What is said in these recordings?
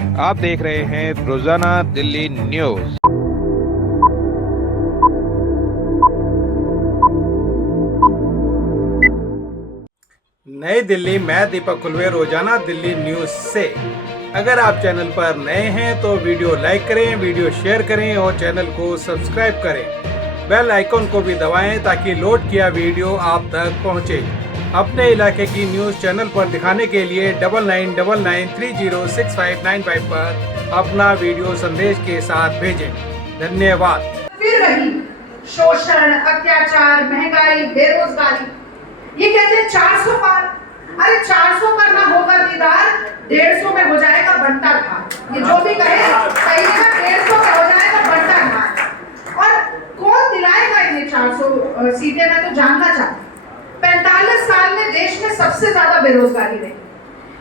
आप देख रहे हैं रोजाना दिल्ली न्यूज। नई दिल्ली, मैं दीपक खुलवे, रोजाना दिल्ली न्यूज से। अगर आप चैनल पर नए हैं तो वीडियो लाइक करें, वीडियो शेयर करें और चैनल को सब्सक्राइब करें। बेल आइकॉन को भी दबाएं ताकि लोड किया वीडियो आप तक पहुंचे। अपने इलाके की न्यूज चैनल पर दिखाने के लिए 9999306595 पर अपना वीडियो संदेश के साथ भेजें। धन्यवाद। फिर वही शोषण, अत्याचार, महंगाई, बेरोजगारी, ये कहते हैं 400 पार। अरे 400 पर ना होगा दीदार, 150 में हो जाएगा बंटा घाट। ये जो भी कहे सही है, 150 में हो जाएगा बंटा घाट। और कौन दिलाएगा इन्हें 400 सीटें? मैं तो जानना चाहती। 45 साल में देश में सबसे ज्यादा बेरोजगारी रही।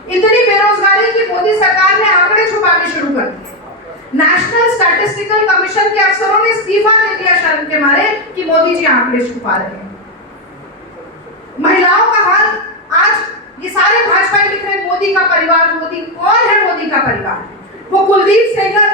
इतनी बेरोजगारी की मोदी सरकार ने आंकड़े छुपाने शुरू कर दिए। नेशनल स्टैटिस्टिकल कमीशन के अफसरों ने इस्तीफा दे दिया शर्म के मारे कि मोदी जी आंकड़े छुपा रहे हैं। महिलाओं का हाल, आज ये सारे भाजपाई लिख रहे हैं मोदी का परिवार। मोदी कौन है? मोदी का परिवार वो कुलदीप सेंगर,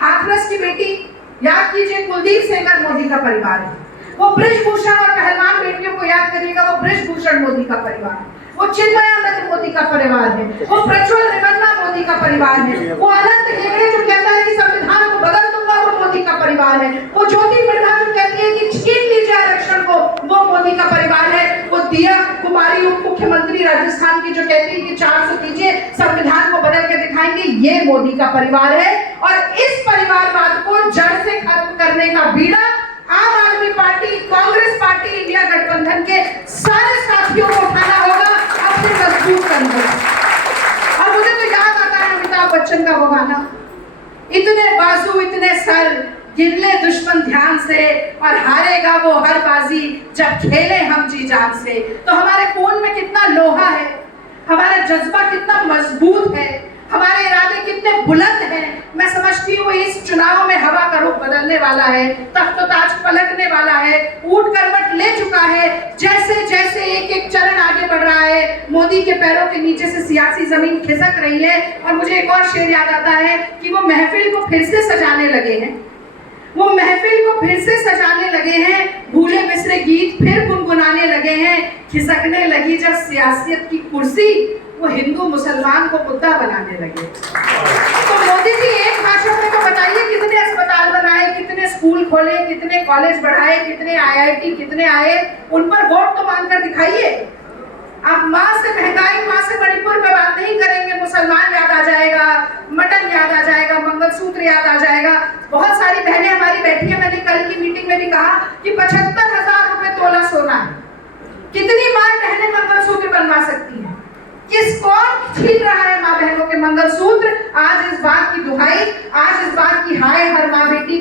हाथरस की बेटी, याद कीजिए, कुलदीप सेंगर मोदी का परिवार है। वो बृजभूषण और पहलवान बेटियों को याद करिएगा, वो बृजभूषण मोदी का परिवार है। वो चिन्मयानंद मोदी का परिवार है। वो प्रज्वल रेवन्ना मोदी का परिवार है। वो अनंत हेगड़े जो कहता है कि संविधान को बदल दूंगा, वो मोदी का परिवार है। वो ज्योति प्रधान जो कहती है कि छीन लीजिए आरक्षण को, वो मोदी का परिवार है। वो दिया कुमारी उप मुख्यमंत्री राजस्थान की जो कहती है कि 400 कीजिए, संविधान को बदल के दिखाएंगे, ये मोदी का परिवार है। और इस परिवारवाद को जड़ से खत्म करने का बीड़ा आम आदमी पार्टी, कांग्रेस पार्टी, इंडिया गठबंधन के सारे साथियों को उठाना होगा, अपने मजबूत करना होगा। और मुझे तो याद आता है अमिताभ बच्चन का वो गाना, इतने बाजू इतने सर, गिन ले दुश्मन ध्यान से, और हारेगा वो हर बाजी जब खेले हम जी जान से। तो हमारे खून में कितना लोहा है, हमारा जज्बा कितना मजबूत है, हमारे इरादे कितने बुलंद हैं। मैं समझती हूँ इस चुनाव में हवा का रुख बदलने वाला है, तख्त ताज पलटने वाला है, ऊंट करवट ले चुका है। जैसे जैसे एक एक चरण आगे बढ़ रहा है, मोदी के पैरों के नीचे से सियासी जमीन खिसक रही है। और मुझे एक और शेर याद आता है कि वो महफिल को फिर से सजाने लगे हैं, वो महफिल को फिर से सजाने लगे हैं, भूले बिसरे गीत फिर गुनगुनाने लगे हैं। खिसकने लगी जब सियासत की कुर्सी, वो हिंदू मुसलमान को मुद्दा बनाने लगे। तो मोदी जी एक भाषण में तो बताइए कितने अस्पताल बनाए, कितने स्कूल खोले, कितने कॉलेज बढ़ाए, कितने आईआईटी कितने आए, उन पर वोट तो मांगकर दिखाइए। आप माँ से महंगाई, माँ से मणिपुर पे बात नहीं करेंगे, मुसलमान याद आ जाएगा, मटन याद आ जाएगा, मंगलसूत्र याद आ जाएगा। बहुत सारी बहनें हमारी बैठी है, मैंने कल की मीटिंग में भी कहा कि 75,000 रुपए तोला सोना है। कितनी माँ बहनें मंगलसूत्र बनवा सकती है? कौन छीन रहा है माँ बहनों के मंगलसूत्र? आज इस बात की दुहाई, आज इस बात की हाय हर माँ बेटी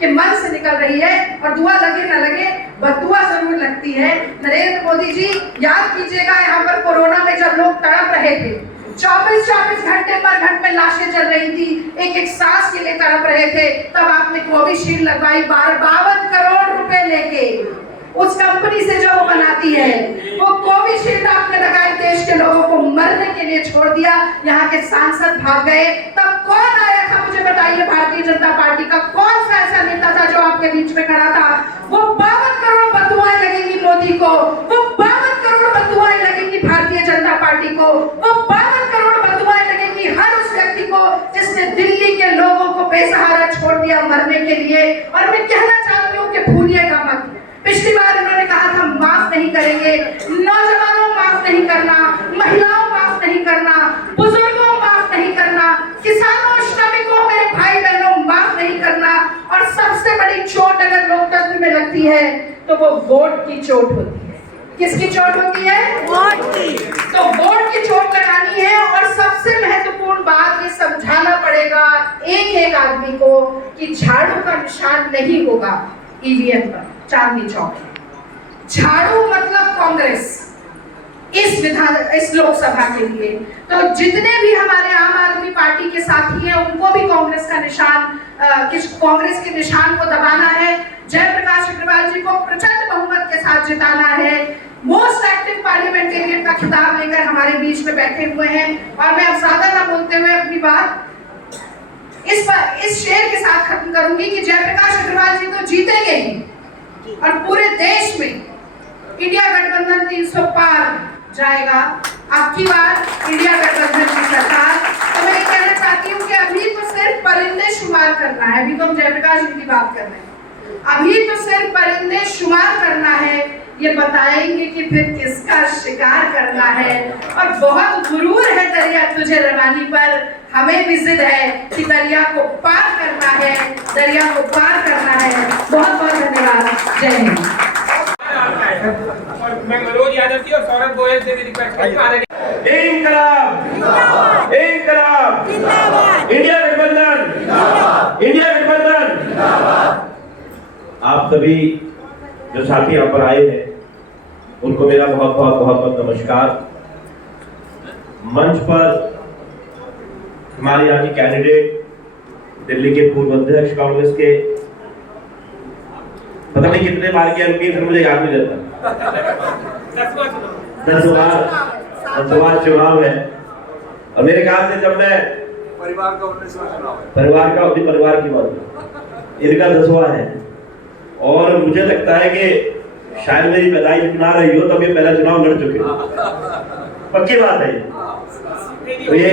के मन से निकल रही है। और दुआ लगे न लगे, बददुआ जरूर लगती है। नरेंद्र मोदी जी याद कीजिएगा, यहाँ पर कोरोना में जब लोग तड़प रहे थे, 24-24 घंटे पर घंटे में लाशें चल रही थी, एक एक सांस के लिए तड़प रहे थे, तब आपने कोविशील्ड लगवाई 52 करोड़ रुपए लेके उस कंपनी से जो वो बनाती है। वो कोविशील्ड आपने लगाई, देश के लोगों को मरने के लिए छोड़ दिया, यहाँ के सांसद भाग गए। तब कौन आया था मुझे बताइए? भारतीय जनता पार्टी का कौन सा ऐसा नेता था जो आपके बीच में खड़ा था? वो 52 करोड़ बददुआएं लगेंगी मोदी को, वो 52 करोड़ बददुआएं लगेंगी भारतीय जनता पार्टी को, वो 52 करोड़ बददुआएं लगेंगी हर उस व्यक्ति को जिसने दिल्ली के लोगों को बेसहारा छोड़ दिया मरने के लिए। और मैं कहना चाहती हूँ कि भूलिएगा मत, पिछली बार इन्होंने कहा था माफ नहीं करेंगे, नौजवानों माफ नहीं करना, महिलाओं माफ नहीं करना, बुजुर्गों माफ नहीं करना, किसानों, श्रमिकों, मेरे भाई बहनों माफ नहीं करना। और सबसे बड़ी चोट अगर लोकतंत्र में लगती है तो वो वोट की चोट होती है। किसकी चोट होती है? वोट की। तो वोट की चोट लगानी है। और सबसे महत्वपूर्ण बात ये समझाना पड़ेगा एक एक आदमी को कि झाड़ू का निशान नहीं होगा ईवीएम पर, चांदनी चौक। झाड़ू मतलब कांग्रेस इस लोकसभा के लिए। तो जितने भी हमारे आम आदमी पार्टी के साथी हैं उनको भी कांग्रेस का निशान, कांग्रेस के निशान को दबाना है। जयप्रकाश अग्रवाल जी को प्रचंड बहुमत के साथ जिताना है। मोस्ट एक्टिव पार्लियामेंटेरियन का खिताब लेकर हमारे बीच में बैठे हुए हैं। और मैं अब ज्यादा ना बोलते हुए अपनी बात इस शेर के साथ खत्म करूंगी कि जयप्रकाश अग्रवाल जी तो जीतेंगे ही और पूरे देश में इंडिया गठबंधन 300 पार जाएगा। अब की बार इंडिया गठबंधन की सरकार। तो मैं कहना चाहती हूँ कि अभी तो सिर्फ परिंदे शुमार करना है, अभी तो हम जयप्रकाश जी की बात कर रहे हैं, अभी तो सिर्फ परिंदे शुमार करना है, ये बताएंगे कि फिर किसका शिकार करना है। और बहुत गुरूर है दरिया तुझे रवानी पर, हमें भी जिद है कि दरिया को पार करना है, दरिया को पार करना है। बहुत बहुत धन्यवाद। जय हिंद। मैं मनोज यादव जी और सौरभ गोयल से भी रिक्वेस्ट करता हूं। इंकलाब इंकलाब इंडिया गठबंधन इंडिया गठबंधन। आप सभी जो साथी यहाँ पर आए हैं उनको मेरा बहुत बहुत नमस्कार। मंच पर हमारे यहाँ की कैंडिडेट दिल्ली के पूर्व अध्यक्ष कांग्रेस के पता नहीं कितने बार की एमपी फिर मुझे याद नहीं रहता, 10 बार चुनाव है। और मेरे ख्याल से जब मैं परिवार की बात इनका 10वां है और मुझे लगता है कि शायद मेरी पैदाइश ना रही हो तब ये पहला चुनाव लड़ चुके, पक्की बात है। तो ये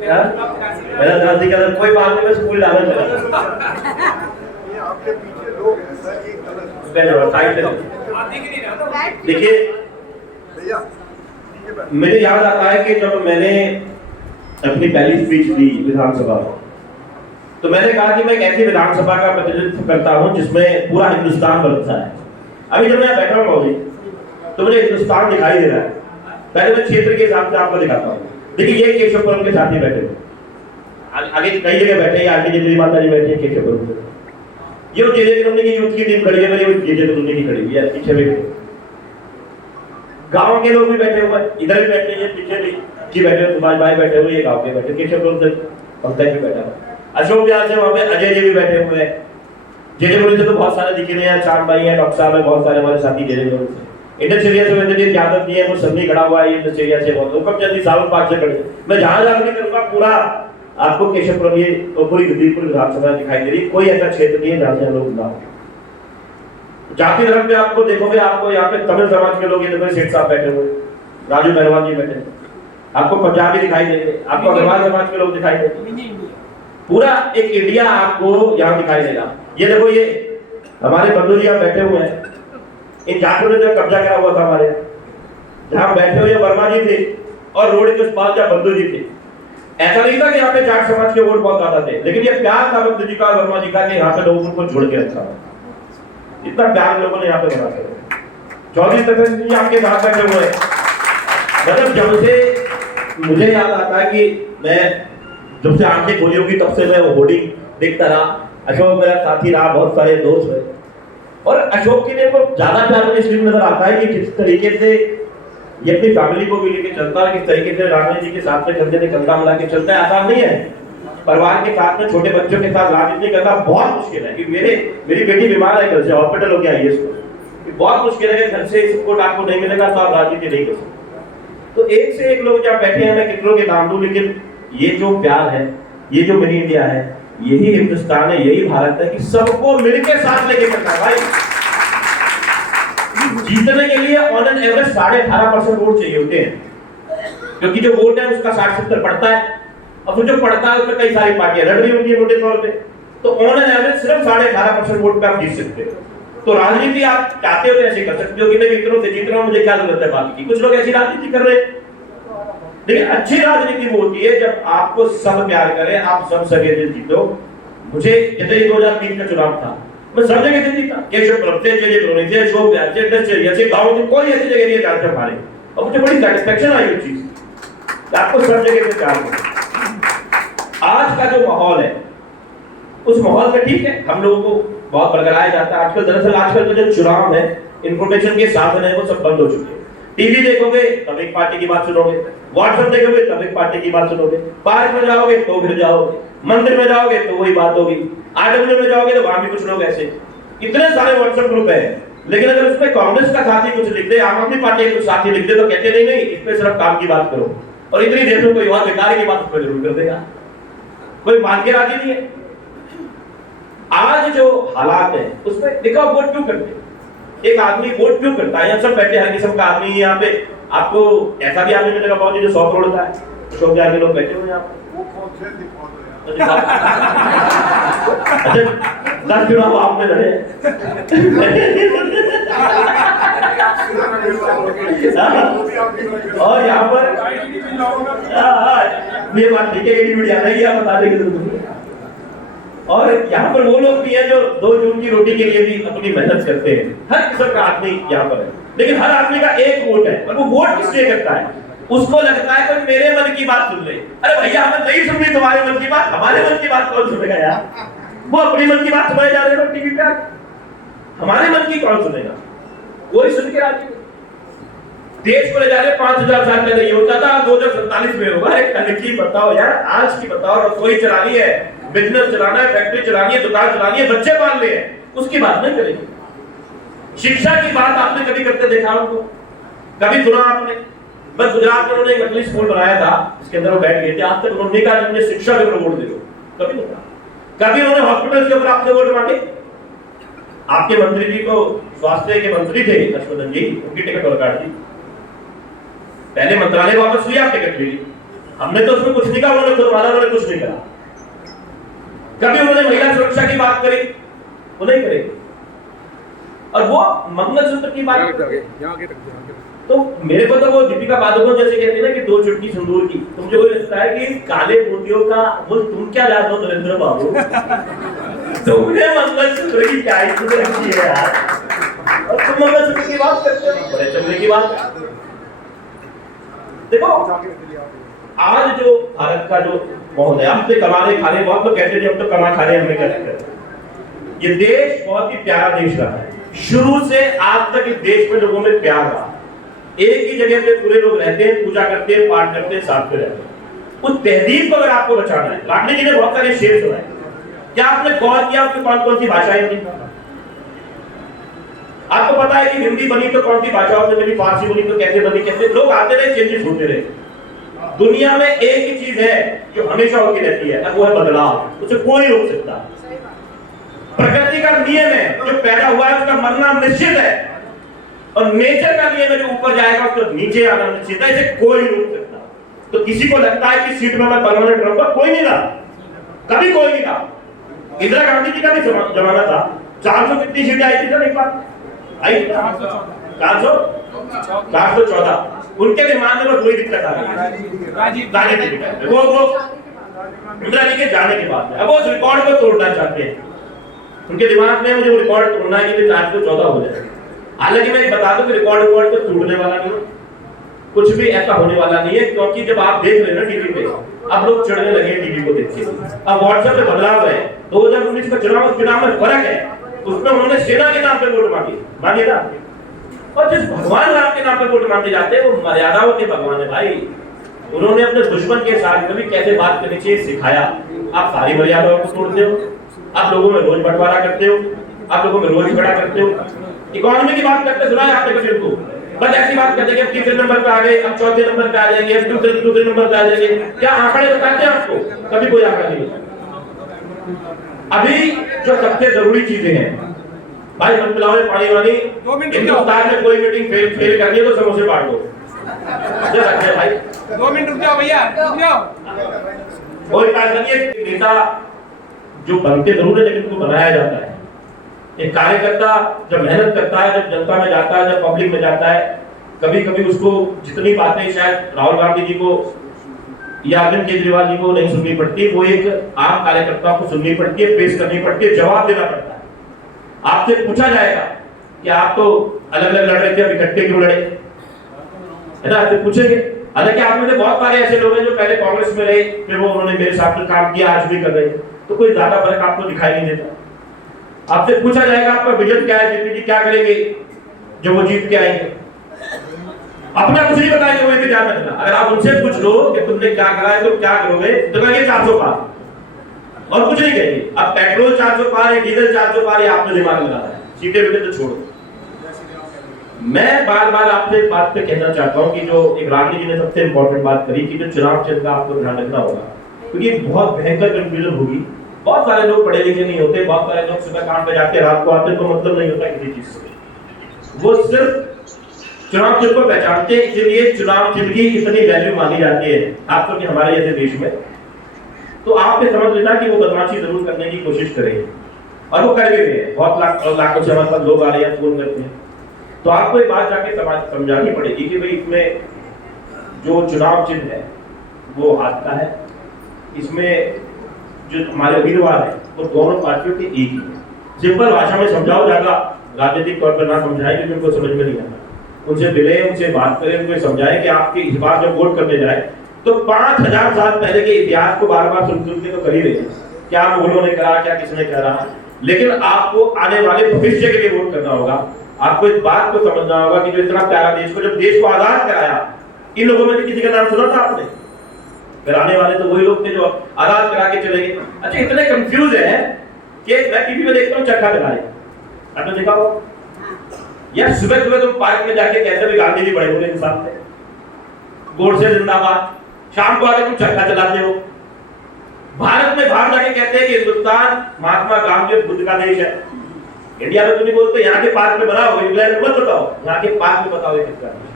मेरा 83 का कोई बात नहीं, मैं स्कूल जाना चला। देखिए मुझे याद आता है कि जब मैंने अपनी पहली स्पीच दी विधानसभा में तो मैंने कहा कि मैं एक ऐसी विधानसभा का प्रतिनिधित्व करता हूं जिसमें पूरा हिंदुस्तान बरसता है। अभी जब मैं बैठा हूं तो मुझे हिंदुस्तान दिखाई दे रहा है। पहले मैं क्षेत्र के हिसाब से आपको दिखाता हूँ। देखिए ये केशवपुरम के साथी बैठे हुए, आगे कई जगह बैठे, आगे जी माता जी बैठे केशवपुरम में। ये जेजे कॉलोनी की यूथ की टीम खड़ी है, मेरी जेजे कॉलोनी की खड़ी हुई है पीछे भी। गांव के लोग भी बैठे हुए, इधर भी बैठे हैं, पीछे भी बैठे हुए, सुभाष भाई बैठे हुए, ये गांव के बैठे, केशवपुरम से पंकज भी बैठा है, अशोक बिहार से वहां पे अजय जी भी बैठे हुए हैं। जेजे कॉलोनी से तो बहुत सारे दिखे नहीं है, चांद भाई हैं, डॉक्टर साहब है, बहुत सारे हमारे साथी जेजे कॉलोनी से। इंडस एरिया से इंद्रजीत यादव जी है, वो सभी खड़ा हुआ है इंडस एरिया से, बहुत हुकम चंदी सावन पार्क से खड़े। मैं जहां जाकर करूंगा पूरा आपको केशवपुरम ये और पूरी दिल्लीपुर विधानसभा दिखाई दे रही है। कोई ऐसा क्षेत्र नहीं है जहां से लोग ना हो। जाति धर्म पे आपको देखोगे, आपको यहाँ पे तमिल समाज के लोग, इधर सेठ साहब बैठे हुए, राजू पहलवान जी बैठे, आपको पंजाबी दिखाई देंगे, आपको अग्रवाल समाज के लोग दिखाई देंगे। पूरा एक इंडिया आपको यहाँ दिखाई देगा। ये देखो, ये हमारे बंधु जी यहाँ बैठे हुए हैं, इन झांकियों ने जो कब्जा करा हुआ था हमारे, जहाँ बैठे हुए वर्मा जी थे और रोड के उस पास जहाँ बंधु जी थे। ऐसा नहीं था कि यहाँ पे जाट समाज के वोट बहुत ज्यादा थे, लेकिन ये प्यार था बंधु जी का, वर्मा जी का, कि यहाँ पे लोगों को जोड़ के रखा। इतना प्यार लोगों ने यहाँ पे बना के 24 तक जी आपके साथ बैठे हुए। मतलब जब से मुझे याद आता है कि मैं जब से आंखें खोली होगी तब से मैं होर्डिंग देखता रहा। अशोक मेरा साथी रहा, बहुत सारे दोस्त हुए, और अशोक के लिए वो ज्यादा प्यार मुझे इसलिए नजर आता है कि किस तरीके से ये अपनी फैमिली को भी लेके चलता है, किस तरीके से राजनीति के साथ में कंधे से कंधा मिला के चलता है। आसान नहीं है परिवार के साथ में छोटे बच्चों के साथ राजनीति करना, बहुत मुश्किल है। कि मेरी बेटी बीमार है, घर से हॉस्पिटल हो गया, ये बहुत मुश्किल है कि घर से सपोर्ट आपको नहीं मिलेगा तो आप राजनीति नहीं कर सकते। तो एक से एक लोग जहाँ बैठे हैं, मैं कितनों के नाम दूं, लेकिन ये जो प्यार है, ये जो मेरी इंडिया है, यही हिंदुस्तान है, यही भारत है कि सबको मिलकर साथ लेके चलना भाई। जीतने के लिए ऑन एन एवरेज 18.5% वोट चाहिए होते हैं, क्योंकि जो वोट है उसका 60-70 पड़ता है, और फिर जो पड़ता है उसमें कई सारी पार्टियां लड़ रही होती है मोटे तौर पे। तो ऑन एन एवरेज सिर्फ 18.5% वोट पे आप जीत सकते हो। तो राजनीति आप चाहते हो तो ऐसे कर सकते हो कि मैं इतनों से जीत रहा हूं, मुझे क्या जरूरत है बाकी की। कुछ लोग ऐसी राजनीति कर रहे हैं, लेकिन अच्छी राजनीति वो होती है जब आपको सब प्यार करें, आप सब सगे से जीतो। मुझे जैसे 2020 का चुनाव था, मैं सब जगह से जीता, केशवपुरम से, जेजे कॉलोनी से, अशोक बिहार से, इंडस्ट्रियल से, गांव से, कोई ऐसी जगह नहीं है जहां से हमारे, और मुझे बड़ी सैटिस्फैक्शन आई उस चीज, आपको सब जगह से प्यार करें। आज का जो माहौल है, उस माहौल में ठीक है हम लोगों को बहुत बरकराया जाता है। आजकल का जो चुनाव है, इंफॉर्मेशन के साधन है, वो सब बंद हो चुके हैं। टीवी देखोगे तब एक पार्टी की बात सुनोगे, व्हाट्सएप देखोगे तब एक पार्टी की बात सुनोगे, पार्क में जाओगे तो फिर जाओगे, मंदिर में जाओगे तो वही बात होगी, आरडब्ल्यू में जाओगे तो वहां भी कुछ लोग ऐसे। इतने सारे व्हाट्सएप ग्रुप है, लेकिन अगर उसमें कांग्रेस का साथी कुछ लिख दे, आम आदमी पार्टी के कुछ साथी लिख दे, तो कहते नहीं इस पे सिर्फ काम की बात करो, और इतनी देर में कोई और बेकार की बात उस पर जरूर कर देगा। कोई मान के राजी नहीं है। आज जो हालात है उसमें देखो वोट क्यों करते हैं, एक आदमी वोट क्यों करता है? यहाँ सब बैठे हर किस्म का आदमी है यहाँ पे, आपको ऐसा भी आदमी मिलेगा बहुत जो 100 करोड़ का है, 100 के लोग बैठे हुए हैं यहाँ पे। अच्छा 10 चुनाव आपने लड़े और यहाँ पर ये बात ठीक है, मीडिया नहीं है बताने की जरूरत नहीं। और यहाँ पर वो लोग भी हैं जो 2 जून की रोटी के लिए भी अपनी मेहनत करते हैं, हर किस्म का आदमी यहाँ पर है, लेकिन हर आदमी का एक वोट है। और वो वोट किस लिए करता है? उसको लगता है कि मेरे मन की बात सुन ले। अरे भैया हमें नहीं सुननी तुम्हारे मन की बात, हमारे मन की बात कौन सुनेगा यार? वो अपनी मन की बात सुनाए जा रहे हैं टीवी पे, हमारे मन की कौन सुनेगा? कोई सुन के राजी नहीं। देश को ले जा रहे 5000 साल पहले ये होता था, 2047 में होगा। अरे कल की बताओ यार, आज की बताओ। रसोई चलानी है, बिजनेस चलाना है, फैक्ट्री चलानी है, दुकान चलानी है, बच्चे पालने हैं, उसकी बात नहीं करेंगे। शिक्षा की बात आपने कभी करते देखा उनको? कभी सुना आपने? बस गुजरात में उन्होंने एक नकली स्कूल बनाया था, इसके अंदर वो बैठ गए थे। आज तक उन्होंने कहा कि मुझे शिक्षा के ऊपर वोट दे दो, कभी नहीं कहा। कभी उन्होंने हॉस्पिटल के ऊपर आपसे वोट मांगे? आपके मंत्री जी को, स्वास्थ्य के मंत्री थे हर्षवर्धन जी, उनकी टिकट और काट दी। पहले मंत्रालय वापस लिया, टिकट ले ली। हमने तो उसमें कुछ नहीं कहा, उन्होंने खुद माना, उन्होंने कुछ नहीं कहा। कभी उन्होंने महिला सुरक्षा की बात करी? वो नहीं करेगी। और वो मंगलसूत्र की बात, तो मेरे को तो वो दीपिका पादुकोण जैसे कहते हैं ना कि 2 चुटकी सिंदूर की, तो मुझे वो लगता है कि काले मोतियों का वो तुम क्या जानते हो नरेंद्र बाबू? तुमने मंगलसूत्र की क्या इज्जत रखी है यार? और तुम मंगलसूत्र की बात करते हो, बड़े चमड़े की बात। देखो आज जो भारत का जो माहौल है, अब से कमाने खाने, बहुत लोग कहते थे अब तो कमा खा रहे हैं, हमने क्या करते। ये देश बहुत ही प्यारा देश रहा है, शुरू से आज तक इस देश में लोगों में प्यार रहा। एक ही जगह पे पूरे लोग रहते हैं, पूजा करते हैं, पाठ करते हैं, साथ में रहते हैं। उस तहजीब को अगर आपको बचाना है, लाडली जी ने बहुत सारे शेर सुनाए, क्या आपने गौर किया उसमें कौन कौन सी भाषाएं थी? आपको पता है कि हिंदी बनी तो कौन सी भाषाओं से बनी, फारसी बनी तो कैसे बनी, कैसे लोग आते रहे, चेंजेस होते रहे। दुनिया में एक ही चीज है जो हमेशा होती रहती है, और वो है बदलाव। उसे कोई रोक सकता। प्रकृति का नियम है, जो पैदा हुआ है उसका मरना निश्चित है, और नेचर का नियम है जो ऊपर जाएगा उसको नीचे आना निश्चित है, इसे कोई रोक सकता। तो किसी को लगता है कि सीट में मैं परमानेंट रहूंगा, कोई नहीं था, कभी कोई नहीं था। इंदिरा गांधी जी का भी जमाना था, 400 कितनी सीटें आई थी सर एक बार? आई 414। उनके दिमाग में बस वही दिक्कत आ गई, वो इंदिरा जी के जाने के बाद अब वो उस रिकॉर्ड को तोड़ना चाहते हैं। उनके दिमाग में मुझे वो रिकॉर्ड तोड़ना है कि 414 हो जाए। हालांकि मैं बता दूं कि रिकॉर्ड तो टूटने वाला नहीं, कुछ भी ऐसा होने वाला नहीं है, क्योंकि जब आप देख रहे हैं ना टीवी पे, अब लोग चढ़ने लगे टीवी को देख के। अब व्हाट्सएप पे बदलाव है, 2019 का चुनाव में फर्क है। उसमें उन्होंने सेना के नाम पे वोट मांगे ना, और जिस भगवान राम के नाम पे वोट मांगे जाते हैं वो मर्यादाओं के भगवान है भाई। उन्होंने अपने दुश्मन के साथ कभी कैसे बात करनी चाहिए सिखाया। आप सारी मर्यादाओं को तोड़ते हो, आप लोगों में रोज बंटवारा करते हो, आप लोगों में रोज खड़ा करते हो। इकोनॉमी की बात करते सुना है आपने कभी उनको? बस ऐसी बात करते हैं कि तीसरे नंबर पे आ गए, अब चौथे नंबर पे आ जाएंगे, अब दूसरे नंबर पे आ जाएंगे। क्या आंकड़े बताते हैं आपको? कभी कोई आंकड़ा नहीं। अभी जो सबसे जरूरी चीजें हैं भाई, मत पिलाओ पानी वानी। हिंदुस्तान में कोई मीटिंग फेल करनी है तो समोसे बांट दो भाई। 2 मिनट रुक जाओ भैया, रुक जाओ। कोई बात नहीं है, नेता जो बनते जरूर है लेकिन उनको बनाया जाता है। एक कार्यकर्ता जब मेहनत करता है, जब जनता में जाता है, जब पब्लिक में जाता है, कभी कभी उसको जितनी बातें शायद राहुल गांधी जी को या अरविंद केजरीवाल जी को नहीं सुननी पड़ती, वो एक आम कार्यकर्ता को सुननी पड़ती है, पेश करनी पड़ती है, जवाब देना पड़ता है। आपसे पूछा जाएगा कि आप तो अलग अलग लड़ रहे थे, अब इकट्ठे क्यों लड़े, है ना? आपसे पूछेंगे। हालांकि आप में से बहुत सारे ऐसे लोग हैं जो पहले कांग्रेस में रहे, फिर वो उन्होंने मेरे साथ में काम किया, आज भी कर रहे हैं, तो कोई ज्यादा फर्क आपको दिखाई नहीं देता। आपसे पूछा जाएगा आपका विजन क्या है, जेपी जी क्या करेंगे जब वो जीत के आएंगे। अपना कुछ नहीं बताएंगे, वो इंतजार में रखना। अगर आप उनसे पूछ लो कि तुमने क्या करा है तो क्या करोगे, तो कहेंगे 400 पार, और कुछ नहीं कहेंगे। अब पेट्रोल 400 पार है, डीजल 400 पार है, आपने दिमाग लगा है, सीटें बेटे तो छोड़ो। मैं बार बार आपसे एक बात पे कहना चाहता हूं कि जो एक रानी जी ने सबसे इंपॉर्टेंट बात करी कि जो चुनाव चिन्ह का आपको ध्यान रखना होगा। क्योंकि बहुत भयंकर कंफ्यूजन होगी। बहुत सारे लोग पढ़े लिखे नहीं होते, बहुत सारे लोग सुबह काम पे जाते रात को आते, तो मतलब नहीं होता किसी चीज से। वो सिर्फ चुनाव चिन्ह को पहचानते हैं, इसलिए चुनाव चिन्ह की इतनी वैल्यू मानी जाती है आपको कि हमारे जैसे देश में। तो आपने समझ लेना कि वो बदमाशी जरूर करने की कोशिश करेंगे और वो कर भी रहे हैं। बहुत लाखों से हमारे पास लोग आ रहे हैं, फोन करते हैं। तो आपको एक बात जाके समझानी पड़ेगी कि भाई इसमें जो चुनाव चिन्ह है वो हाथ का है, इसमें जो हमारे उम्मीदवार है वो दोनों पार्टियों के एक ही है। सिंपल भाषा में समझाओ, ज्यादा राजनीतिक तौर पर ना समझाएं क्योंकि उनको समझ में नहीं आता। उनसे मिले, उनसे बात करें, उनको समझाएं कि आपके इस बार जब वोट करने जाए तो 5000 साल पहले के इतिहास को बार बार सुन के तो कर ही रहे हैं, क्या मुगलों ने करा, क्या किसने करा, लेकिन आपको आने वाले भविष्य के लिए वोट करना होगा। आपको इस बात को समझना होगा कि जो इतना प्यारा देश को, जब देश को आजाद कराया, इन लोगों में किसी का नाम सुना था आपने? कराने वाले तो वही लोग थे जो आजाद करा के चले गए। अच्छा, इतने कंफ्यूज है कि मैं टीवी में देखता हूँ चरखा चला रहे, आपने देखा हो यार? सुबह सुबह तुम पार्क में जाके कहते हो गांधी जी बड़े बोले इंसान थे, गोडसे जिंदाबाद, शाम को आके तुम चरखा चलाते हो। भारत में बाहर जाके कहते हैं कि हिंदुस्तान महात्मा गांधी और बुद्ध का देश है। इंडिया में तो नहीं बोलते, यहाँ के पार्क में बना होगा, इंग्लैंड में मत बताओ, यहाँ के पार्क में बताओ किसका देश।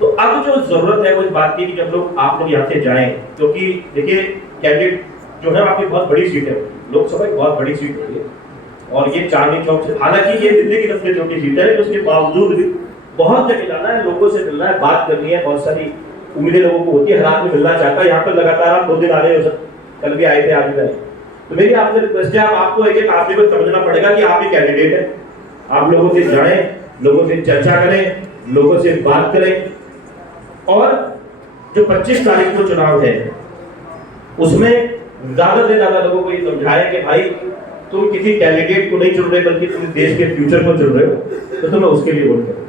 तो अब जो जरूरत है वो इस बात की कि जब लोग आप लोग यहाँ से जाएं, क्योंकि देखिए कैंडिडेट जो है आपकी बहुत बड़ी सीट है, लोकसभा की बहुत बड़ी सीट है और ये चांदनी चौक से, हालांकि ये दिल्ली की सबसे छोटी सीट है, उसके बावजूद भी बहुत जगह जाना है, लोगों से मिलना है, बात करनी है, बहुत सारी उम्मीदें लोगों को होती है, हर आदमी मिलना चाहता है। यहाँ पर लगातार आप 2 दिन आ रहे हो, कल भी आए थे, आज भी आए। तो मेरी आपसे रिक्वेस्ट है, आपको एक आदमी को समझना पड़ेगा कि आप ही कैंडिडेट है। आप लोगों से जाएं, लोगों से चर्चा करें, लोगों से बात करें और जो 25 तारीख को चुनाव है उसमें ज्यादा से ज्यादा लोगों को ये समझाएं कि भाई तुम किसी कैंडिडेट को नहीं चुन रहे बल्कि तुम देश के फ्यूचर को चुन रहे हो, तो तुम्हें उसके लिए वोट करो।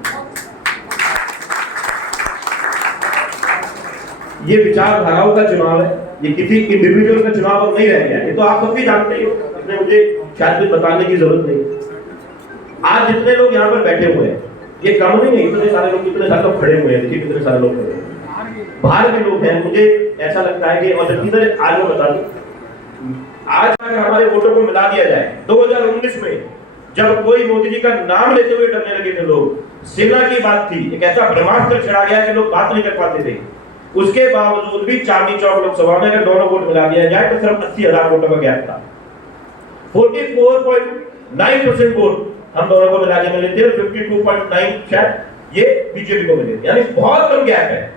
ये विचारधाराओं का चुनाव है, ये किसी इंडिविजुअल का चुनाव अब नहीं रह गया। ये तो आप सब भी जानते हो, इसमें मुझे शायद कुछ बताने की जरूरत नहीं। आज जितने लोग यहाँ पर बैठे हुए हैं ये कम नहीं है, इतने सारे लोग, कितने सारे लोग खड़े हुए हैं, देखिए कितने सारे लोग खड़े हैं, बाहर के लोग हैं। मुझे ऐसा लगता है कि और जब आज मैं बता दूं, आज अगर हमारे वोटों को मिला दिया जाए, 2019 में जब कोई मोदी जी का नाम लेते हुए डरने लगे थे लोग, सेना की बात थी, एक ऐसा ब्रह्मास्त्र छिड़ा गया कि लोग बात नहीं कर पाते थे, उसके बावजूद भी चांदनी चौक लोकसभा में अगर दोनों वोट मिला दिया जाए तो सिर्फ 80,000 वोटों का गैप था। 44.9% वोट हम दोनों को मिला के मिले थे, 52.9 शायद ये बीजेपी को मिले थे, यानी बहुत कम गैप है।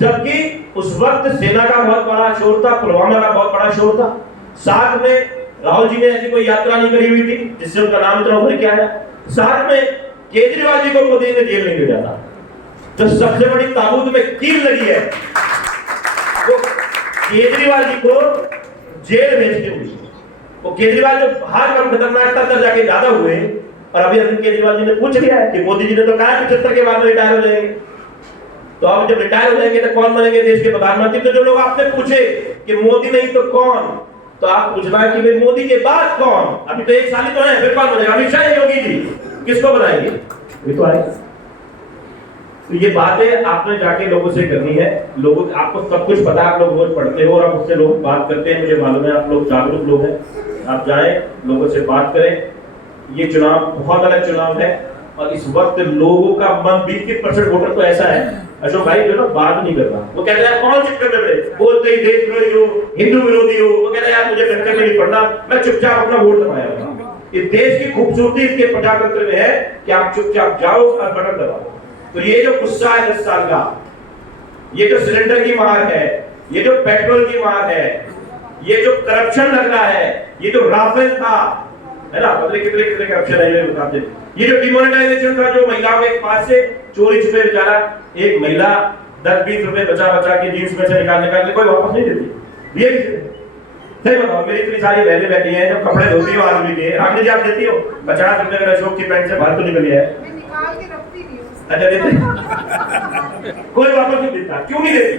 जबकि उस वक्त सेना का बहुत बड़ा शोर था, पुलवामा का बहुत बड़ा शोर था, साथ में राहुल जी ने ऐसी कोई यात्रा नहीं करी हुई थी जिससे उनका नाम इतना उभर के आया, साथ में केजरीवाल जी को मोदी ने जेल नहीं भेजा था। तो सबसे बड़ी ताबूत में कील लगी है वो केजरीवाल जी को जेल भेजते हुए। वो केजरीवाल जो बाहर कम खतरनाक था, जाके ज्यादा हुए, और अभी अरविंद केजरीवाल जी ने पूछ लिया है कि मोदी जी ने तो कहा 75 के बाद रिटायर हो जाएंगे, तो अब जब रिटायर हो जाएंगे तो कौन बनेंगे देश के प्रधानमंत्री? तो जो लोग आपसे पूछे कि मोदी नहीं तो कौन, तो आप पूछना है कि भाई मोदी के बाद कौन? अभी तो 1 साल ही तो है, फिर कौन बनेगा? अमित शाह या योगी जी? किसको बनाएंगे? ये तो आएगा। तो ये बातें आपने जाके लोगों से करनी है। लोगों आपको सब कुछ पता है, आप लोग रोज पढ़ते हो और आप उससे लोग बात करते हैं, मुझे मालूम है आप लोग जागरूक लोग हैं। आप जाएं, लोगों से बात करें। ये चुनाव बहुत अलग चुनाव है और इस वक्त लोगों का मन 20% वोटर तो ऐसा है, अशोक भाई जो ना बात नहीं कर रहा, वो कहता है कौन चक्कर में पड़े, बोलते ही देश विरोधी हो, हिंदू विरोधी हो, वो कहता है यार मुझे चक्कर में नहीं पड़ना, मैं चुपचाप अपना वोट दबाया हूं। इस देश की खूबसूरती इसके प्रजातंत्र में है कि आप चुपचाप जाओ और बटन दबाओ। तो ये जो गुस्सा है 10 साल का, ये जो सिलेंडर की मार है, ये जो पेट्रोल की मार है, ये जो करप्शन लग रहा है, ये जो राफेल था, है ना, मतलब कितने करप्शन है ये बताते। ये जो डिमोनेटाइजेशन था, जो महिलाओं के पास से चोरी छुपे बेचारा एक महिला 10-20 रुपए बचा के जींस में से निकाल के कोई वापस नहीं देती। ये सही बताओ, मेरी इतनी सारी बहनें बैठी हैं जो कपड़े धोती हो आदमी के, रामनी जी आप देती हो 50 रुपए का अशोक की पैंट से बाहर तो निकली है, अच्छा देते कोई वापस नहीं देता। क्यों नहीं देती?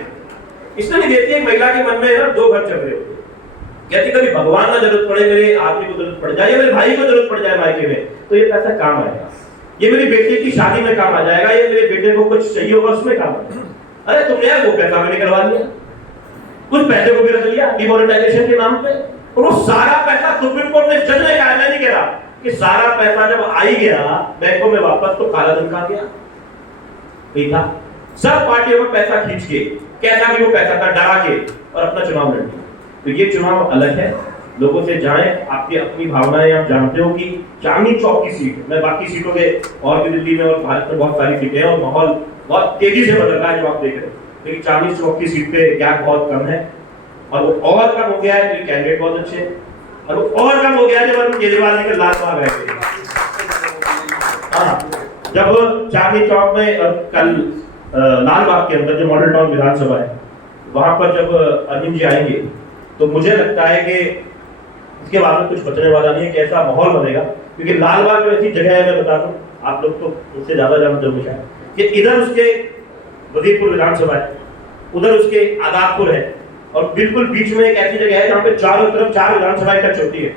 इसलिए नहीं देती, एक महिला के मन में ना 2 घर चल रहे होते, कहती कभी भगवान ना जरूरत पड़े, मेरे आदमी को जरूरत पड़ जाए, मेरे भाई को जरूरत पड़ जाए मायके में, तो ये पैसा काम आएगा, ये मेरी बेटी की शादी में काम आ जाएगा, ये मेरे बेटे को कुछ चाहिए होगा उसमें काम आएगा। अरे तुमने यार वो पैसा मैंने करवा लिया, कुछ पैसे को भी रख लिया डिमोनेटाइजेशन के नाम पे, और वो सारा पैसा सुप्रीम कोर्ट ने जज ने कहा, नहीं कह रहा कि सारा पैसा जब आई गया बैंकों में वापस तो काला धन कहां गया? नहीं था। सब पार्टियों में पैसा खींच के कैसा भी वो पैसा था डरा के और अपना चुनाव लड़ लिया। तो ये चुनाव अलग है, लोगों से जाएं, आपकी अपनी भावनाएं, आप जानते हो कि चांदनी चौक की सीट, मैं बाकी सीटों के और भी दिल्ली में और भारत में बहुत सारी सीटें हैं और माहौल बहुत तेजी से बदल रहा है जो आप देख रहे हैं, लेकिन चांदनी चौक की सीट पे गैप बहुत कम है और वो और कम हो गया है क्योंकि कैंडिडेट बहुत अच्छे हैं, और वो और कम हो गया है जब अरविंद केजरीवाल जी के लालबाग आए थे। जब चांदनी चौक में कल लालबाग के अंदर जो मॉडल टाउन विधानसभा है वहां पर जब अरविंद जी आएंगे तो मुझे लगता है कि इसके बाद में कुछ बचने वाला नहीं है, कि ऐसा माहौल बनेगा, क्योंकि लालबाग में ऐसी जगह है, मैं बता दूं, आप लोग तो उससे ज्यादा जानते होंगे शायद, कि इधर उसके वजीरपुर विधानसभा है, उधर उसके आदाबपुर है, और बिल्कुल बीच में एक ऐसी जगह है जहाँ पे चारों तरफ 4 विधानसभाएं टच होती है।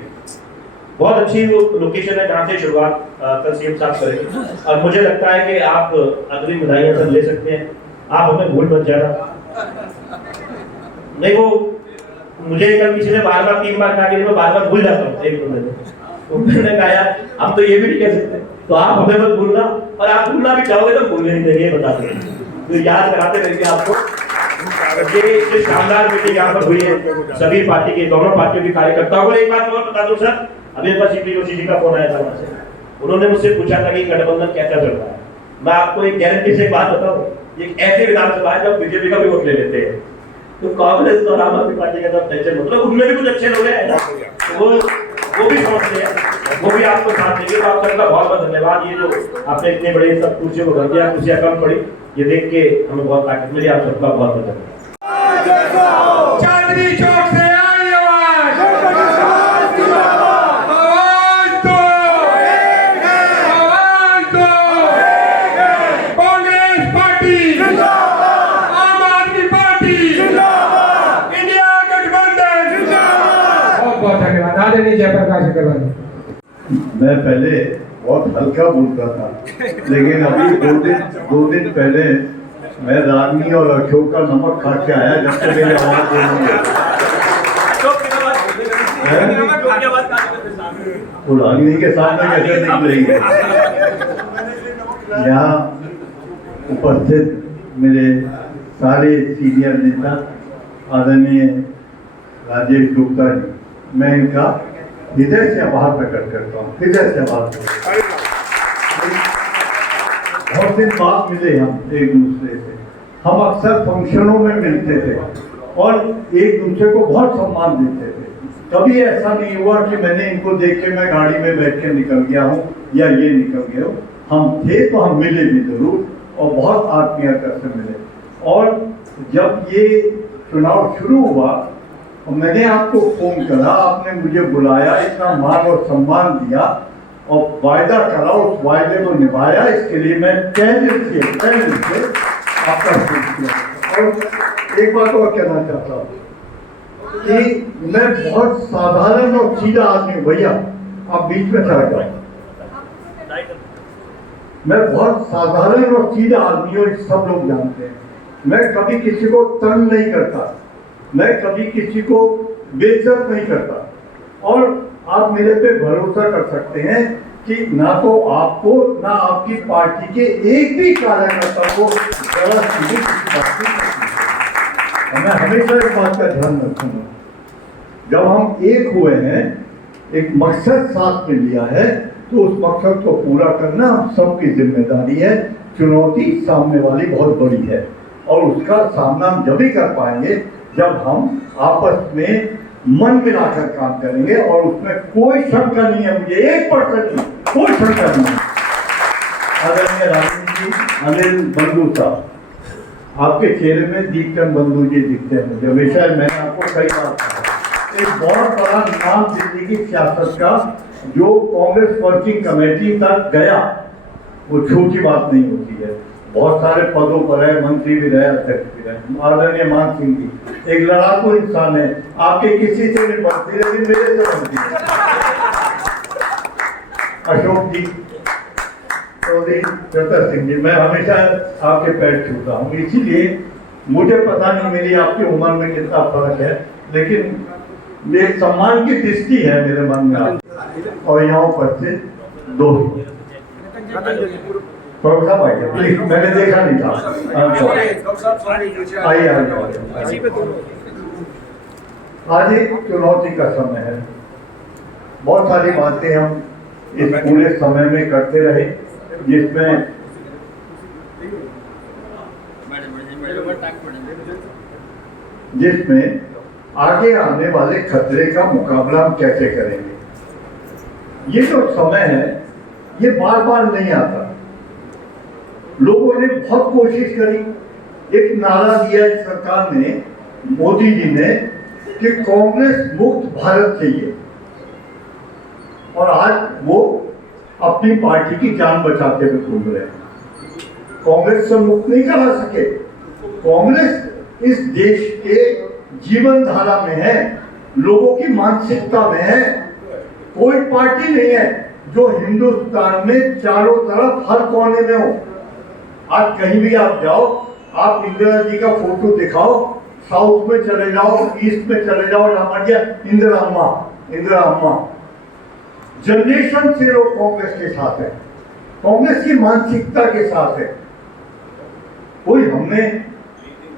बहुत अच्छी वो लोकेशन है जहाँ से शुरुआत कल सीएम साहब करेंगे, और मुझे लगता है कि आप अग्रिम बधाइयां सब ले सकते हैं, आप हमें भूल मत जाना। नहीं वो मुझे कल किसी ने बार 3 बार कहा कि मैं बार भूल जाता हूँ एक बंदे ने, तो मैंने कहा यार हम तो ये भी नहीं कह सकते, तो आप हमें मत भूलना, और आप भूलना भी चाहोगे तो भूलने नहीं देंगे, बता दें, तो याद कराते रहेंगे आपको। ये शानदार मीटिंग यहाँ पर हुई है सभी पार्टी के, दोनों पार्टियों के कार्यकर्ताओं को। एक बात और बता दूं सर, अभी मेरे पास सीपी जोशी जी का फोन आया था वहां से, उन्होंने मुझसे पूछा था कि गठबंधन कैसा चल रहा है। मैं आपको एक गारंटी से एक बात बताऊं, ये ऐसे विधानसभा है जब बीजेपी का भी वोट ले लेते हैं, तो कांग्रेस और आम आदमी पार्टी का जब टेंशन मतलब उनमें भी कुछ अच्छे लोग हैं ना, वो भी समझते हैं, वो भी आपको साथ देंगे। तो आप सबका बहुत बहुत धन्यवाद। ये जो आपने इतने बड़े सब कुर्सियों को भर दिया, कुर्सियां कम पड़ी, ये देख के हमें बहुत ताकत मिली। आप सबका बहुत बहुत धन्यवाद। चांदनी चौक से आई आवाज, आवाज दो, आवाज दो, कांग्रेस पार्टी, आम आदमी पार्टी, इंडिया गठबंधन। बहुत बहुत धन्यवाद। आदरणीय जयप्रकाश अग्रवाल। मैं पहले बहुत हल्का बोलता था, लेकिन अभी 2 दिन पहले मैं रागनी और अशोक का नमक खा के आया, जब से मेरी आवाज तो रागनी के सामने कैसे निकलेंगे। यहाँ उपस्थित मेरे सारे सीनियर नेता आदरणीय राजेश गुप्ता जी, मैं इनका हृदय से आभार प्रकट करता हूँ, हृदय से आभार। बहुत दिन बाद मिले हम एक दूसरे से, हम अक्सर फंक्शनों में मिलते थे और एक दूसरे को बहुत सम्मान देते थे। कभी ऐसा नहीं हुआ कि मैंने इनको देख के मैं गाड़ी में बैठ के निकल गया हूँ या ये निकल गया हूँ। हम थे तो हम मिले भी जरूर और बहुत आत्मीयता से मिले। और जब ये चुनाव शुरू हुआ मैंने आपको फोन करा, आपने मुझे बुलाया, इतना मान और सम्मान दिया और वायदा करा, उस वायदे को निभाया। इसके लिए मैं तहे दिल से आपका शुक्रिया। और एक बात और कहना चाहता हूँ कि मैं बहुत साधारण और सीधा आदमी हूँ। भैया आप बीच में चला जाओ, मैं बहुत साधारण और सीधा आदमी हूँ, सब लोग जानते हैं। मैं कभी किसी को तंग नहीं करता, मैं कभी किसी को बेइज्जत नहीं करता, और आप मेरे पे भरोसा कर सकते हैं कि ना तो आपको ना आपकी पार्टी के एक भी कार्यकर्ता को जरा सी बात की। मैं हमेशा इस बात का ध्यान रखूंगा, जब हम एक हुए हैं, एक मकसद साथ में लिया है, तो उस मकसद को पूरा करना हम सबकी जिम्मेदारी है। चुनौती सामने वाली बहुत बड़ी है और उसका सामना हम जब ही कर पाएंगे जब हम आपस में मन मिलाकर काम करेंगे, और उसमें कोई शंका नहीं है, मुझे 1% नहीं, कोई शंका नहीं है। आदरणीय राजनीति जी, अनिल बंधु साहब, आपके चेहरे में दीपचंद बंधु जी दिखते हैं मुझे हमेशा। मैंने आपको कई बार कहा, एक बहुत बड़ा नाम दिल्ली की सियासत का जो कांग्रेस वर्किंग कमेटी तक गया, वो छोटी बात नहीं होती है। बहुत सारे पदों पर है, मंत्री भी रहे, अध्यक्ष भी रहे। आदरणीय मान सिंह जी एक लड़ाकू इंसान है, आपके किसी से नहीं बनती, लेकिन मेरे से बनती है। अशोक जी, चौधरी चतर सिंह जी, मैं हमेशा आपके पैर छूता हूँ, इसीलिए मुझे पता नहीं मेरी आपकी उम्र में कितना फर्क है, लेकिन ये सम्मान की दृष्टि है मेरे मन में आप। और यहाँ पर से दो ही प्रोग्राम आइए प्लीज, मैंने देखा नहीं था। आइए आज एक चुनौती का समय है। बहुत सारी बातें हम इस पूरे समय में करते रहे, जिसमें आगे आने वाले खतरे का मुकाबला हम कैसे करेंगे। ये जो समय है ये बार बार नहीं आता। लोगों ने बहुत कोशिश करी, एक नारा दिया इस सरकार ने, मोदी जी ने, कि कांग्रेस मुक्त भारत चाहिए, और आज वो अपनी पार्टी की जान बचाते हुए घूम रहे हैं। कांग्रेस से मुक्त नहीं करा सके। कांग्रेस इस देश के जीवन धारा में है, लोगों की मानसिकता में है। कोई पार्टी नहीं है जो हिंदुस्तान में चारों तरफ हर कोने में हो। आज कहीं भी आप जाओ, आप इंदिरा जी का फोटो दिखाओ, साउथ में चले जाओ, ईस्ट में चले जाओ, रामाजिया इंदिरा अम्मा जनरेशन से लोग कांग्रेस के साथ है, कांग्रेस की मानसिकता के साथ है। कोई हमने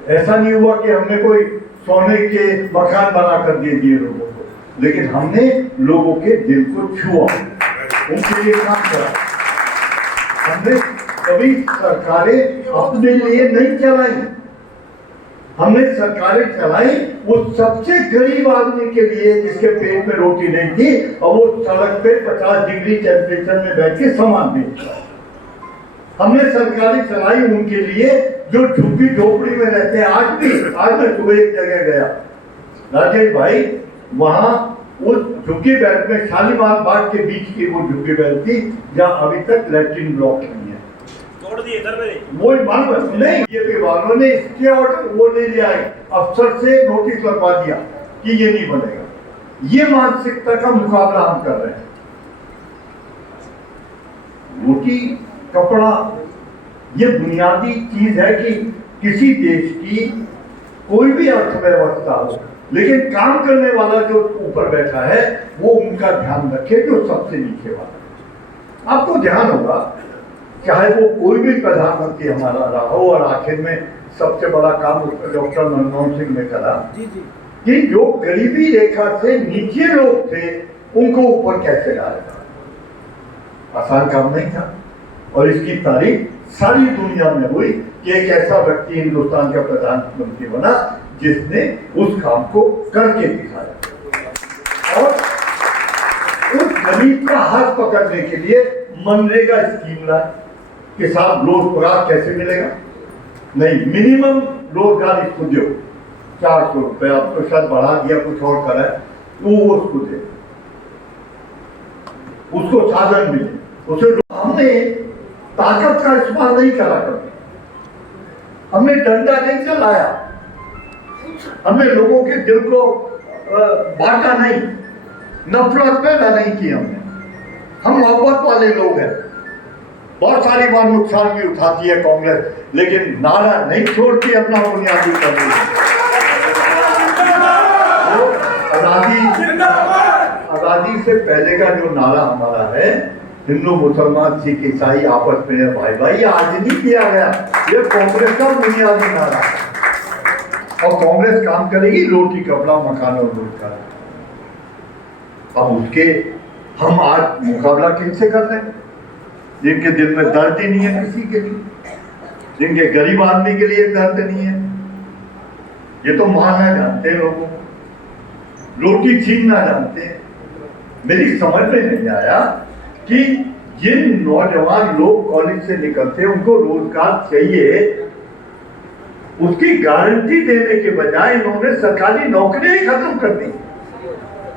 ऐसा नहीं हुआ कि हमने कोई सोने के मकान बना कर दे दिए लोगों को, लेकिन हमने लोगों के दिल को छुआ, उनके लिए काम करा। हमने कभी सरकारें अपने लिए नहीं चलाई, हमने सरकारें चलाई उस सबसे गरीब आदमी के लिए जिसके पेट में रोटी नहीं थी, और वो सड़क पे 50 डिग्री टेम्परेचर में बैठ के सामान बेच रहा है। हमने सरकारें चलाई उनके लिए जो झुग्गी झोपड़ी में रहते हैं। आज मैं सुबह एक जगह गया, राजेश भाई, वहां उस झुग्गी बेल्ट में शालीमार बाग के बीच की वो झुग्गी बेल्ट थी जहां अभी तक लैट्रिन ब्लॉक नहीं है। वो मालूम नहीं, ये वालों ने इसके ऑर्डर वो ले लिया है, अफसर से नोटिस लगवा दिया कि ये नहीं बनेगा। ये मानसिकता का मुकाबला हम कर रहे हैं। रोटी कपड़ा ये बुनियादी चीज है कि किसी देश की कोई भी अर्थव्यवस्था हो, लेकिन काम करने वाला जो ऊपर बैठा है वो उनका ध्यान रखे जो सबसे नीचे वाला। आपको ध्यान होगा, चाहे वो कोई भी प्रधानमंत्री हमारा रहा हो, और आखिर में सबसे बड़ा काम डॉक्टर मनमोहन सिंह ने करा कि जो गरीबी रेखा से नीचे लोग थे उनको ऊपर कैसे लाएगा। आसान काम नहीं था, और इसकी तारीफ सारी दुनिया में हुई कि एक ऐसा व्यक्ति हिंदुस्तान का प्रधानमंत्री बना जिसने उस काम को करके दिखाया। और उस गरीब का हाथ पकड़ने के लिए मनरेगा स्कीम लाए कि साहब रोजगार कैसे मिलेगा। नहीं, मिनिमम रोजगार इसको दो 400 रुपए, अब तो शायद बढ़ा दिया, कुछ और करा है, वो उसको दे, उसको साधन मिले, उसे। हमने ताकत का इस्तेमाल नहीं करा कभी, हमने डंडा नहीं चलाया, हमने लोगों के दिल को बांटा नहीं, नफरत पैदा नहीं की हमने। हम मोहब्बत वाले लोग हैं। बहुत सारी बार नुकसान भी उठाती है कांग्रेस, लेकिन नारा नहीं छोड़ती अपना बुनियादी करने। आजादी से पहले का जो नारा हमारा है, हिंदू मुसलमान सिख ईसाई आपस में भाई भाई, आज नहीं किया गया, ये कांग्रेस का बुनियादी नारा है। और कांग्रेस काम करेगी रोटी कपड़ा मकान और रोजगार। अब उसके हम आज मुकाबला किनसे कर रहे हैं? जिनके दिल में दर्द ही नहीं है किसी के लिए, जिनके गरीब आदमी के लिए दर्द नहीं है। ये तो मारना जानते हैं लोगों को, रोटी छीनना जानते हैं। मेरी समझ में नहीं आया कि जिन नौजवान लोग कॉलेज से निकलते हैं उनको रोजगार चाहिए, उसकी गारंटी देने के बजाय इन्होंने सरकारी नौकरियां ही खत्म कर दी।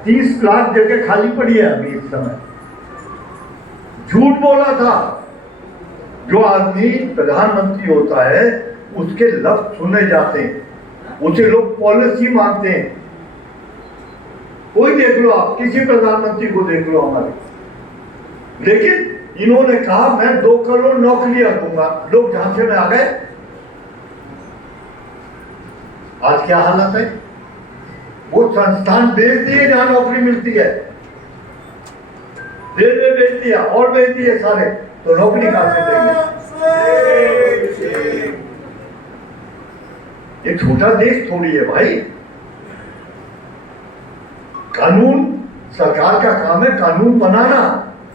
30 लाख जगह खाली पड़ी है अभी इस समय। झूठ बोला था। जो आदमी प्रधानमंत्री होता है उसके लफ्ज सुने जाते हैं, उसे लोग पॉलिसी मानते हैं। कोई देख लो आप, किसी प्रधानमंत्री को देख लो हमारे, लेकिन इन्होंने कहा मैं 2 करोड़ नौकरियां दूंगा, लोग झांसे में आ गए। आज क्या हालत है? वो संस्थान बेच दिए जहां नौकरी मिलती है, रेलवे बेच दिया और बेच दिए सारे, तो नौकरी कहां से देंगे? ये छोटा देश थोड़ी है भाई। कानून सरकार का काम है, कानून बनाना।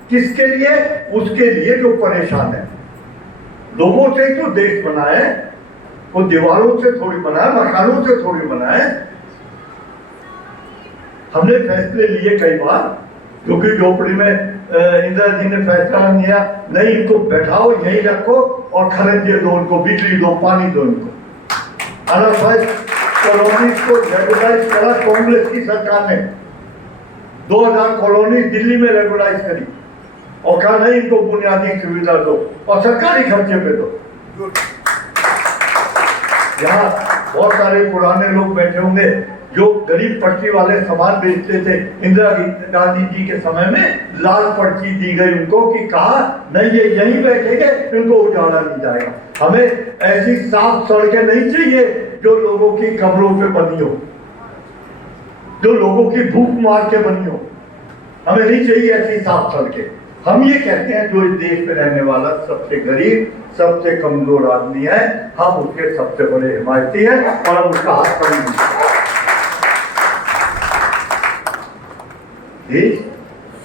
किसके लिए? उसके लिए जो परेशान है। लोगों से तो देश बना है, वो दीवारों से थोड़ी बना है, मकानों से थोड़ी बना है। हमने फैसले लिए कई बार, क्योंकि झोपड़ी में इंदिरा जी ने फैसला लिया, नहीं इनको बैठाओ यहीं रखो और खरीदिए दो उनको, बिजली दो, पानी दो इनको। कॉलोनी को रेगुलाइज करा कांग्रेस की सरकार ने, 2000 कॉलोनी दिल्ली में रेगुलाइज करी और कहा नहीं इनको बुनियादी सुविधा दो और सरकारी खर्चे पे दो। यहाँ बहुत सारे पुराने लोग बैठे होंगे जो गरीब पर्ची वाले सामान बेचते थे। इंदिरा गांधी जी के समय में लाल पर्ची दी गई उनको कि कहा नहीं ये यहीं बैठेंगे, इनको उजाड़ा नहीं जाएगा। हमें ऐसी साफ सड़कें नहीं चाहिए जो लोगों की कब्रों पे बनी हो, जो लोगों की भूख मार के बनी हो। हमें नहीं चाहिए ऐसी साफ सड़कें। हम ये कहते हैं जो इस देश में रहने वाला सबसे गरीब, सबसे कमजोर आदमी है, हम उसके सबसे बड़े हिमायती हैं और हम उसका हाथ पकड़ेंगे। देश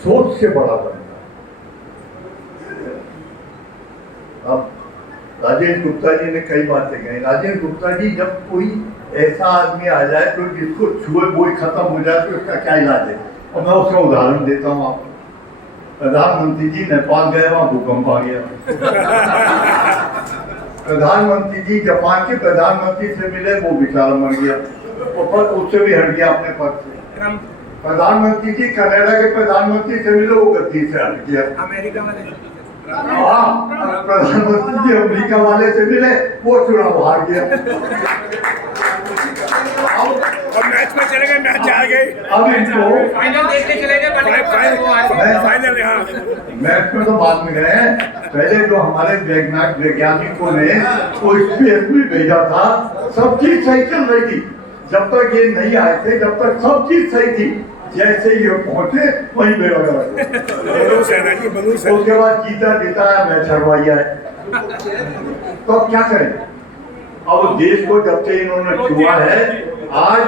सोच से बड़ा बनता है। अब राजेश गुप्ता जी ने कई बातें कही। राजेश गुप्ता जी, जब कोई ऐसा आदमी आ जाए तो जिसको छुए बोई खत्म हो जाए तो उसका क्या इलाज है? और मैं उसका उदाहरण देता हूँ आपको। प्रधानमंत्री जी नेपाल गए, वहां भूकंप आ गया। प्रधानमंत्री जी जापान के प्रधानमंत्री से मिले, वो बेचारा मर गया, और उससे भी हट गया अपने पद से। प्रधानमंत्री जी कनाडा के प्रधानमंत्री से मिले, वो गद्दी से हट गया। अमेरिका वाले, प्रधानमंत्री जी अमेरिका वाले से मिले, वो चुनाव हार गया। और मैच में चले गए, मैच आ गए। अब इनको फाइनल देखने चले गए, फाइनल यहाँ मैच में तो बाद में गए। पहले जो हमारे वैज्ञानिकों ने वो स्पेस में भेजा था, सब चीज सही चल रही थी। जब तक ये नहीं आए थे, जब तक सब चीज सही थी। जैसे ये पहुंचे वहीं बेवजह उसके बाद जीता जीता मैच हरवाया है। तो अब क्या करें? अब देश को जब से इन्होंने छुआ है, आज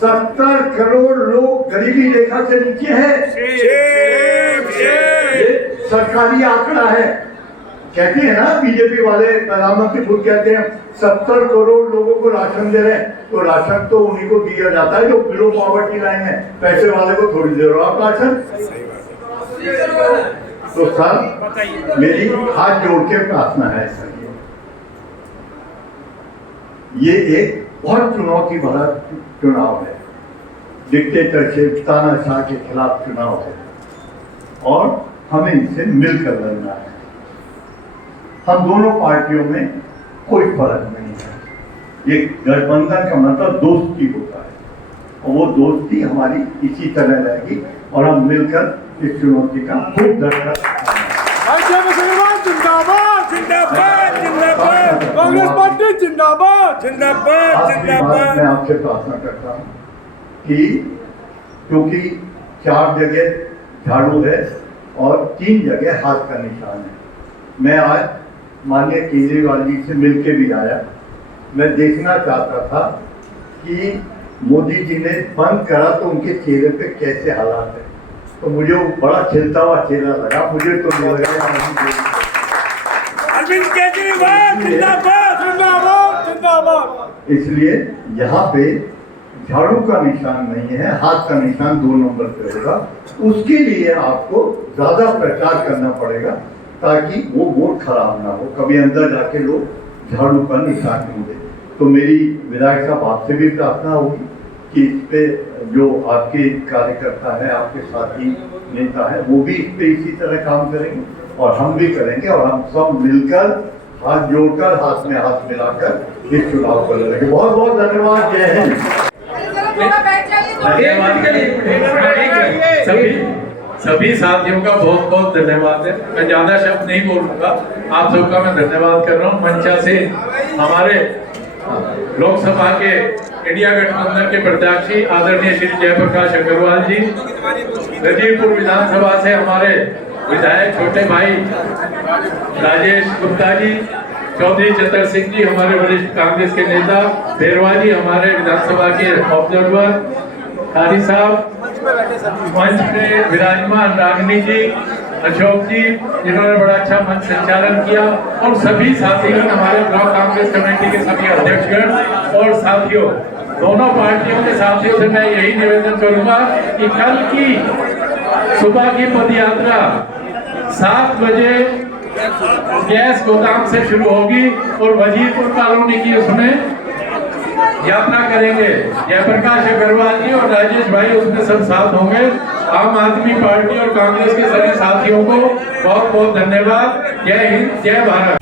70 करोड़ लोग गरीबी रेखा से नीचे है। ये सरकारी आंकड़ा है। कहते हैं ना बीजेपी वाले, प्रधानमंत्री खुद कहते हैं 70 करोड़ लोगों को राशन दे रहे हैं, तो राशन तो उन्हीं को दिया जाता है जो बिलो पॉवर्टी लाइन है। पैसे वाले को थोड़ी दे रहे हो आप राशन। तो सर, मेरी हाथ जोड़ के प्रार्थना है सर, ये एक बहुत चुनौती भरा चुनाव है। डिक्टेटरशिप, तानाशाह के खिलाफ चुनाव है और हमें इनसे मिलकर लड़ना है। हम दोनों पार्टियों में कोई फर्क नहीं है। ये गठबंधन का मतलब दोस्ती होता है और वो दोस्ती हमारी इसी तरह रहेगी और हम मिलकर इस चुनौती का खूब डटकर जिंदाबाद जिंदाबाद जिंदाबाद, कांग्रेस पार्टी जिंदाबाद जिंदाबाद जिंदाबाद। मैं आपसे प्रार्थना करता हूँ कि क्योंकि 4 जगह झाड़ू है और 3 जगह हाथ का निशान है, मैं आज माननीय केजरीवाल जी से मिलके भी आया। मैं देखना चाहता था कि मोदी जी ने बंद करा तो उनके चेहरे पे कैसे हालात है, तो मुझे वो बड़ा खिलता हुआ चेहरा लगा। मुझे तो नहीं लगा अरविंद केजरीवाल जिंदाबाद जिंदाबाद जिंदाबाद। इसलिए यहाँ पे झाड़ू का निशान नहीं है, हाथ का निशान 2 नंबर पे होगा। उसके लिए आपको ज्यादा प्रचार करना पड़ेगा ताकि वो वोट खराब ना हो, कभी अंदर जाके लोग झाड़ू का निशान नहीं दे। तो मेरी विधायक साहब आपसे भी प्रार्थना होगी कि इस पे जो आपके कार्यकर्ता है, आपके साथी नेता है, वो भी इस पे इसी तरह काम करेंगे और हम भी करेंगे और हम सब मिलकर हाथ जोड़कर, हाथ में हाथ मिलाकर इस चुनाव को लड़ेंगे। बहुत बहुत धन्यवाद। जय हिंद। सभी साथियों का बहुत बहुत धन्यवाद है। मैं ज्यादा शब्द नहीं बोलूंगा, आप सबका मैं धन्यवाद कर रहा हूँ। मंचा से हमारे लोकसभा के इंडिया गठबंधन के प्रत्याशी आदरणीय श्री जयप्रकाश अग्रवाल जी, रजीवपुर विधानसभा से हमारे विधायक छोटे भाई राजेश गुप्ता जी, चौधरी चतर सिंह जी हमारे वरिष्ठ कांग्रेस के नेता, भेरवा जी हमारे विधानसभा के ऑब्जर्वर, कारी साहब मंच पे विराजमान, रागनी जी, अशोक जी जिन्होंने बड़ा अच्छा मंच संचालन किया, और सभी साथियों, हमारे ब्लॉक कांग्रेस कमेटी के सभी अध्यक्षगण और साथियों, दोनों पार्टियों के साथियों से मैं यही निवेदन करूंगा कि कल की सुबह की पदयात्रा 7 बजे गैस गोदाम से शुरू होगी और वजीरपुर कॉलोनी की उसमें यात्रा करेंगे। जयप्रकाश अग्रवाल जी और राजेश भाई उसमें सब साथ होंगे। आम आदमी पार्टी और कांग्रेस के सभी साथियों को बहुत बहुत धन्यवाद। जय हिंद, जय भारत।